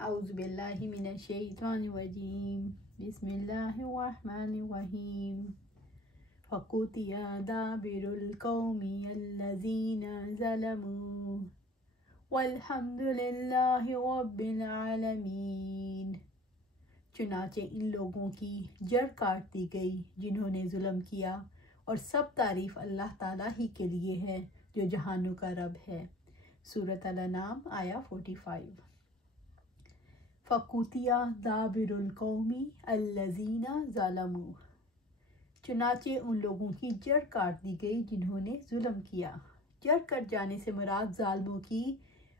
औज़ुबिल्लाहि मिनश्शैतानिर्रजीम बिस्मिल्लाहिर्रहमानिर्रहीम फ़क़ुतिया दाबिरुल क़ौमि अल्लज़ीना ज़लमू वल्हम्दुलिल्लाहि रब्बिल आलमीन। चुनाचे इन लोगों की जड़ काट दी गई जिन्होंने जुल्म किया, और सब तारीफ़ अल्लाह ताला ही के लिए है जो जहानों का रब है। सूरत अल-अनाम आया 45। फ़क़ुतिया दाबिरुल क़ौमि अल्लज़ीना ज़लमू, चुनाचे उन लोगों की जड़ काट दी गई जिन्होंने जुल्म किया। जड़ कट जाने से मुराद ज़ालिमों की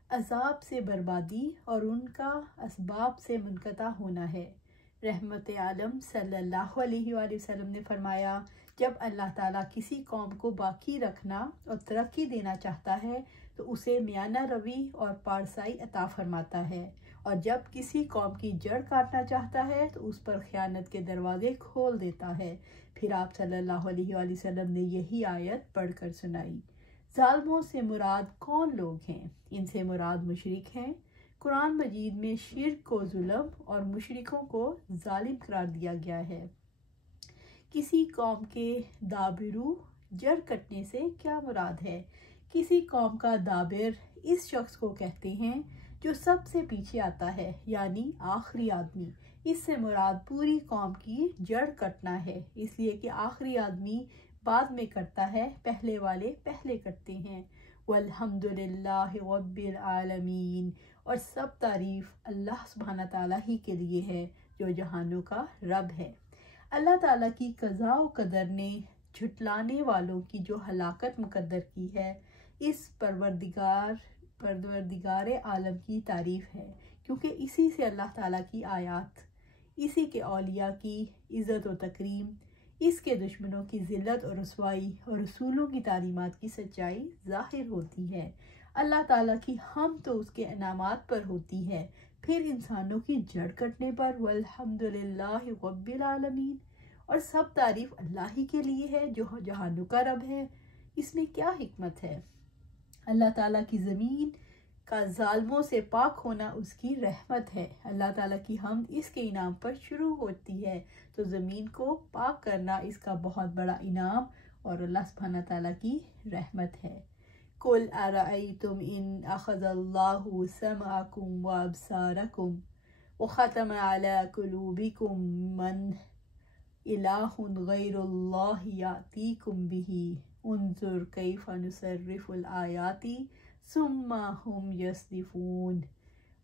अज़ाब से बर्बादी और उनका असबाब से मुनक़ता होना है। रहमत आलम सल्लल्लाहु अलैहि वसल्लम ने फरमाया, जब अल्लाह ताला किसी कौम को बाकी रखना और तरक्की देना चाहता है तो उसे मियाना रवि और पारसाई अता फरमाता है, और जब किसी कौम की जड़ काटना चाहता है तो उस पर ख़यानत के दरवाजे खोल देता है। फिर आप सल्लल्लाहु अलैहि वसल्लम ने यही आयत पढ़कर सुनाई। ज़ालिमों से मुराद कौन लोग हैं? इनसे मुराद मुशरिक हैं। कुरान मजीद में शिर्क को जुल्म और मुशरिकों को जालिम करार दिया गया है। किसी कौम के दाबिरू जड़ कटने से क्या मुराद है? किसी कौम का दाबिर इस शख्स को कहते हैं जो सबसे पीछे आता है, यानी आखिरी आदमी। इससे मुराद पूरी कौम की जड़ कटना है, इसलिए कि आखिरी आदमी बाद में करता है, पहले वाले पहले करते हैं। वल्हम्दुलिल्लाहि रब्बिल आलमीन, और सब तारीफ़ अल्लाह सुब्हाना ताला ही के लिए है जो जहानों का रब है। अल्लाह ताला की क़ज़ा व क़दर ने झुटलाने वालों की जो हलाकत मुक़द्दर की है, इस परवरदिगार आलम की तारीफ़ है, क्योंकि इसी से अल्लाह ताला की आयात, इसी के औलिया की इज़्ज़त व तकरीम, इसके दुश्मनों की ज़िल्लत और रुसवाई और रसूलों की तालीमात की सच्चाई ज़ाहिर होती है। अल्लाह ताला की हम तो उसके इनामात पर होती है, फिर इंसानों की जड़ कटने पर वल्हम्दुलिल्लाहि रब्बिल आलमीन, और सब तारीफ़ अल्लाह ही के लिए है जो जहानों का रब है। इसमें क्या हिकमत है? अल्लाह ताला की ज़मीन का ज़ालिमों से पाक होना उसकी रहमत है। अल्लाह ताला की हम इसके इनाम पर शुरू होती है, तो ज़मीन को पाक करना इसका बहुत बड़ा इनाम और अल्लाह सुब्हाना ताला की रहमत है। कुल अरअयतुम इन अख़ज़ल्लाहु समअकुम व अब्सारकुम व ख़तम अला कुलूबिकुम मन इलाहुन गैरुल्लाहि यातीकुम बिही उन्ज़ुर कैफ़ नुसर्रिफ़ुल आयाति सुम्मा हुम यस्दिफ़ून।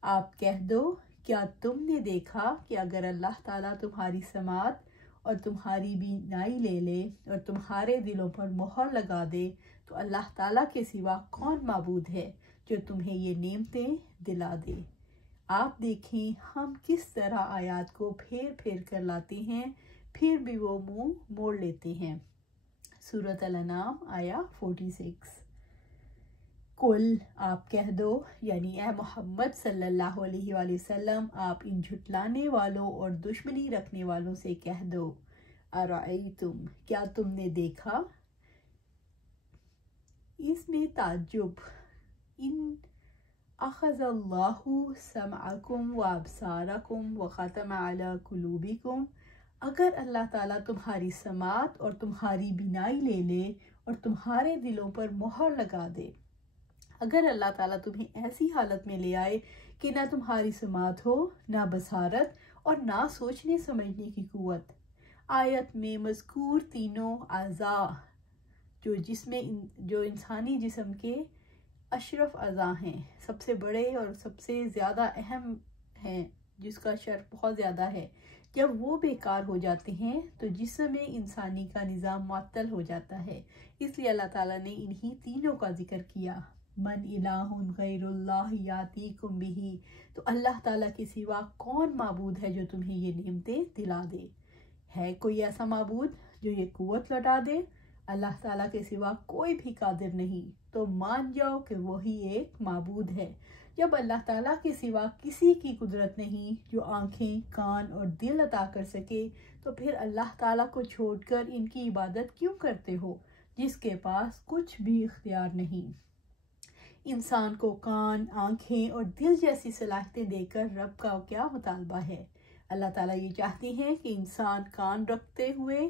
आप कह दो, क्या तुमने देखा कि अगर अल्लाह ताला तुम्हारी समात और तुम्हारी बीनाई ले ले और तुम्हारे दिलों पर मोहर लगा दे, तो अल्लाह ताला के सिवा कौन माबूद है जो तुम्हें ये नेमतें दिला दे। आप देखें हम किस तरह आयात को फेर फेर कर लाते हैं, फिर भी वो मुंह मोड़ लेते हैं। सूरत अल-अनाम आया 46। कुल आप कह दो, यानी ए मोहम्मद सल्लल्लाहु अलैहि वसल्लम, आप इन झुटलाने वालों और दुश्मनी रखने वालों से कह दो, अरअयतुम, क्या तुमने देखा? इसमें ताज्जुब, इन अख़ज़ल्लाहु समअकुम व अब्सारकुम व ख़तम अला कुलूबिकुम, अगर अल्लाह ताला तुम्हारी समात और तुम्हारी बिनाई ले ले और तुम्हारे दिलों पर मोहर लगा दे, अगर अल्लाह ताला तुम्हें ऐसी हालत में ले आए कि ना तुम्हारी समात हो, ना बसारत और ना सोचने समझने की कुव्वत। आयत में मज़कूर तीनों अज़ा जो इंसानी जिस्म के अशरफ अज़ा हैं, सबसे बड़े और सबसे ज़्यादा अहम हैं, जिसका शर्फ बहुत ज़्यादा है, जब वो बेकार हो जाते हैं तो जिस्म इंसानी का निज़ाम मुअत्तल हो जाता है। इसलिए अल्लाह ताला ने इन्हीं तीनों का जिक्र किया। मन इलाहुन गैरुल्लाहि यातीकुम बिही, तो अल्लाह ताला के सिवा कौन माबूद है जो तुम्हें ये नेमतें दिला दे? है कोई ऐसा माबूद जो ये कुव्वत लौटा दे? अल्लाह ताला के सिवा कोई भी कादिर नहीं, तो मान जाओ कि वही एक माबूद है। जब अल्लाह ताला के सिवा किसी की कुदरत नहीं जो आँखें, कान और दिल अता कर सके, तो फिर अल्लाह ताला को छोड़कर इनकी इबादत क्यों करते हो जिसके पास कुछ भी इख्तियार नहीं? इंसान को कान, आँखें और दिल जैसी सलाहियतें देकर रब का क्या मुतालबा है। अल्लाह ताला ये चाहते हैं कि इंसान कान रखते हुए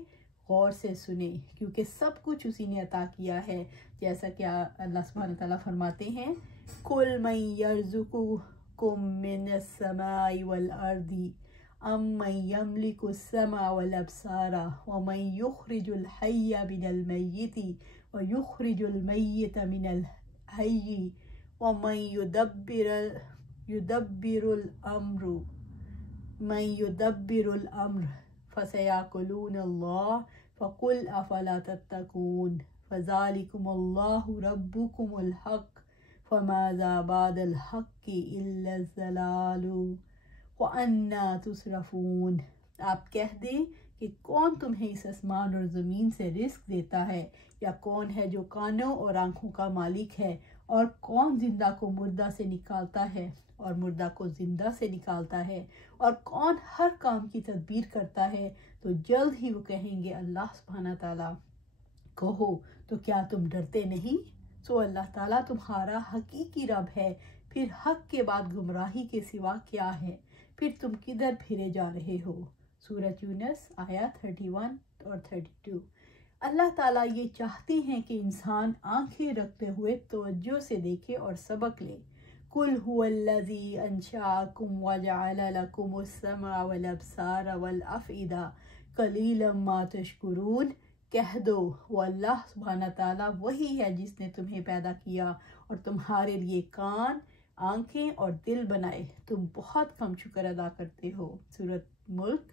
गौर से सुने, क्योंकि सब कुछ उसी ने अता किया है। जैसा कि अल्लाह सुब्हानहू तआला फरमाते हैं, कुल मन यर्ज़ुकुकुम मिनस समाई वल अर्दी अम्मन यमलिकुस समा वल अब्सारा व मन युखरिजुल हय्य मिनल मय्यिति व युखरिजुल मय्यिता मिनल हय्यि व मन युदब्बिरुल अम्र फसयकुलूनल्लाह फ़कुल अफ़ला तत्तकून फ़ज़ालिकुमुल्लाहु रब्बुकुमुल हक़ फ़माज़ा बादल हक़्क़ि इल्ला ज़लालु व अन्ना तुसरफून। आप कह दें कि कौन तुम्हें इस आसमान और ज़मीन से रिस्क देता है, या कौन है जो कानों और आँखों का मालिक है, और कौन जिंदा को मुर्दा से निकालता है और मुर्दा को जिंदा से निकालता है, और कौन हर काम की तदबीर करता है। तो जल्द ही वो कहेंगे अल्लाह सुब्हाना ताला। कहो तो क्या तुम डरते नहीं? सो अल्लाह ताला तुम्हारा हकीकी रब है। फिर हक के बाद गुमराही के सिवा क्या है? फिर तुम किधर फिरे जा रहे हो? सूरत यूनुस आया 31 और 32। अल्लाह ताला ये चाहते हैं कि इंसान आंखें रखते हुए तवज्जो से देखे और सबक ले। कुल हुवल्लज़ी अंशाकुम व जअल लकुमुस समा वल अब्सार वल अफ़इदा कलीलन मा तशकुरून। कह दो वो अल्लाह सुब्हाना ताला वही है जिसने तुम्हें पैदा किया और तुम्हारे लिए कान, आंखें और दिल बनाए, तुम बहुत कम शुक्र अदा करते हो। सूरत मुल्क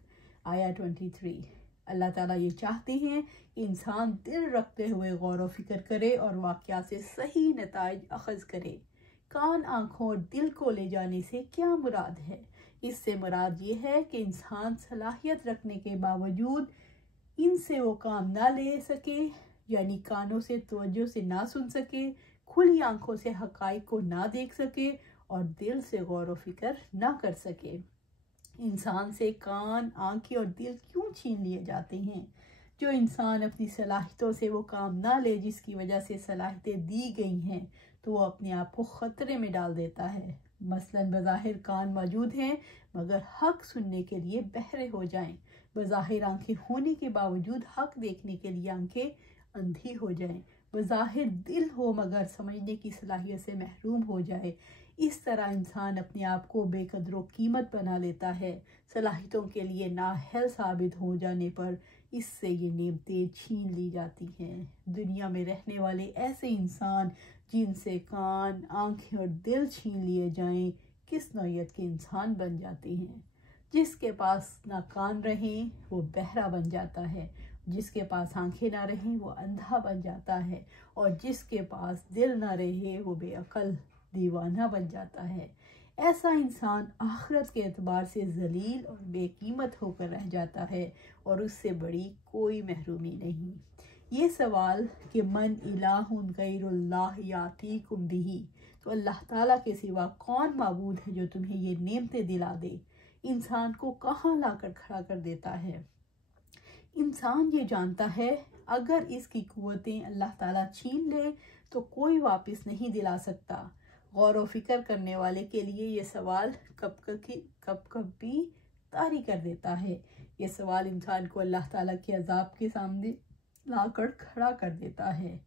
आया 23। अल्लाह ताला ये चाहते हैं कि इंसान दिल रखते हुए गौर व फिक्र करे और वाक़या से सही नताइज अखज़ करे। कान, आँखों और दिल को ले जाने से क्या मुराद है? इससे मुराद ये है कि इंसान सलाहियत रखने के बावजूद इनसे वो काम ना ले सके, यानी कानों से तवज्जो से ना सुन सके, खुली आँखों से हक़ाइक़ को ना देख सके और दिल से गौर व फिक्र ना कर सके। इंसान से कान, आँखें और दिल क्यों छीन लिए जाते हैं? जो इंसान अपनी सलाहियतों से वो काम ना ले जिसकी वजह से सलाहियतें दी गई हैं, तो वो अपने आप को ख़तरे में डाल देता है। मसलन बज़ाहिर कान मौजूद हैं मगर हक़ सुनने के लिए बहरे हो जाएं, बज़ाहिर आँखें होने के बावजूद हक़ देखने के लिए आँखें अंधी हो जाएं, बज़ाहिर दिल हो मगर समझने की सलाहियत से महरूम हो जाए। इस तरह इंसान अपने आप को बेकदर कीमत बना लेता है। सलाहियतों के लिए नाअहल साबित हो जाने पर इससे ये नेमतें छीन ली जाती हैं। दुनिया में रहने वाले ऐसे इंसान जिनसे कान, आँखें और दिल छीन लिए जाएं, किस नौयत के इंसान बन जाते हैं? जिसके पास ना कान रहें वो बहरा बन जाता है, जिसके पास आंखें ना रहें वो अंधा बन जाता है, और जिसके पास दिल ना रहे वो बेअक्ल दीवाना बन जाता है। ऐसा इंसान आखिरत के एतबार से जलील और बेकीमत होकर रह जाता है, और उससे बड़ी कोई महरूमी नहीं। ये सवाल कि मन इलाहुन गैरुल्लाह यातीकुम बिही, तो अल्लाह ताला के सिवा कौन माबूद है जो तुम्हें ये नेमतें दिला दे, इंसान को कहाँ लाकर खड़ा कर देता है। इंसान ये जानता है अगर इसकी कुव्वतें अल्लाह ताला छीन ले तो कोई वापस नहीं दिला सकता। गौर व फिक्र करने वाले के लिए ये सवाल कब भी तारी कर देता है। ये सवाल इंसान को अल्लाह ताला के अजाब के सामने लाकर खड़ा कर देता है।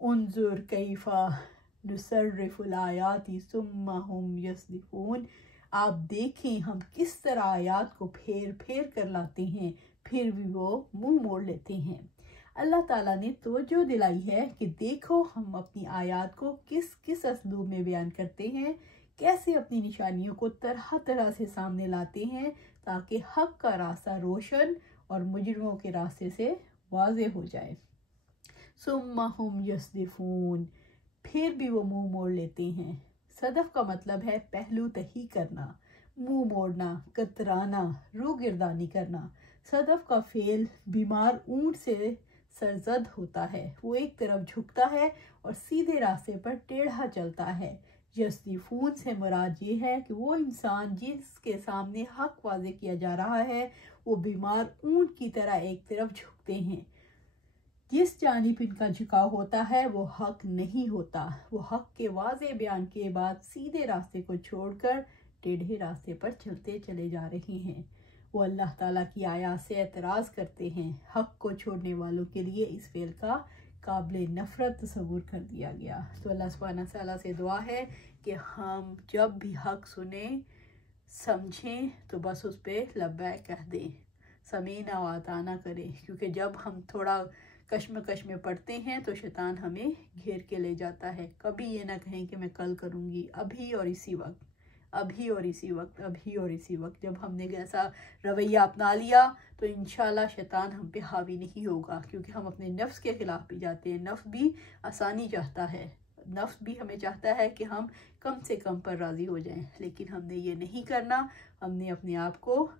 उन्जुर कैफा नुसर्रिफुल आयाति सुम्मा हुम यस्दिफून। आप देखें हम किस तरह आयात को फेर फेर कर लाते हैं, फिर भी वो मुंह मोड़ लेते हैं। अल्लाह ताला ने तवज्जो दिलाई है कि देखो हम अपनी आयात को किस किस असलूब में बयान करते हैं, कैसे अपनी निशानियों को तरह तरह से सामने लाते हैं ताकि हक का रास्ता रोशन और मुजरिमों के रास्ते से वाज़े हो जाए। सुम्मा हुम यस्दिफून, फिर भी वो मुंह मोड़ लेते हैं। सदफ का मतलब है पहलू तही करना, मुंह मोड़ना, कतराना, रू गिरदानी करना। सदफ का फेल बीमार ऊंट से सरजद होता है, वो एक तरफ झुकता है और सीधे रास्ते पर टेढ़ा चलता है। यस्दिफून से मुराद ये है कि वो इंसान जिसके सामने हक वाज़े किया जा रहा है वो बीमार ऊंट की तरह एक तरफ झुकते हैं। जिस जानिब इनका झुकाव होता है वो हक नहीं होता। वो हक के वाज़े बयान के बाद सीधे रास्ते को छोड़कर टेढ़े रास्ते पर चलते चले जा रहे हैं। वो अल्लाह ताला की आयत से एतराज़ करते हैं। हक को छोड़ने वालों के लिए इस फेल का काबिल नफ़रत तस्वुर कर दिया गया। तो अल्लाह सुब्हानहू तआला से दुआ है कि हम जब भी हक सुने समझें तो बस उस पर लब्बैक कह दें, समीना व अताना करें, क्योंकि जब हम थोड़ा कश्मकश में पड़ते हैं तो शैतान हमें घेर के ले जाता है। कभी ये ना कहें कि मैं कल करूँगी, अभी और इसी वक्त, अभी और इसी वक्त, अभी और इसी वक्त। जब हमने ऐसा रवैया अपना लिया तो इंशाल्लाह शैतान हम पे हावी नहीं होगा, क्योंकि हम अपने नफ्स के ख़िलाफ़ भी जाते हैं। नफ्स भी आसानी चाहता है, नफ्स भी हमें चाहता है कि हम कम से कम पर राज़ी हो जाएं, लेकिन हमने ये नहीं करना। हमने अपने आप को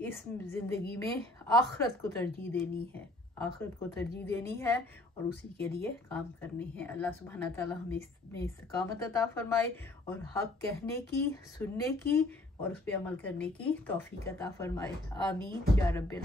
इस ज़िंदगी में आखिरत को तरजीह देनी है, आखिरत को तरजीह देनी है और उसी के लिए काम करने हैं। अल्लाह सुब्हानहू तआला हमें इसमें इस्तिकामत अता फरमाए और हक कहने की, सुनने की और उस पर अमल करने की तौफीक अता फरमाए। आमीन या रब्बिल आलमीन।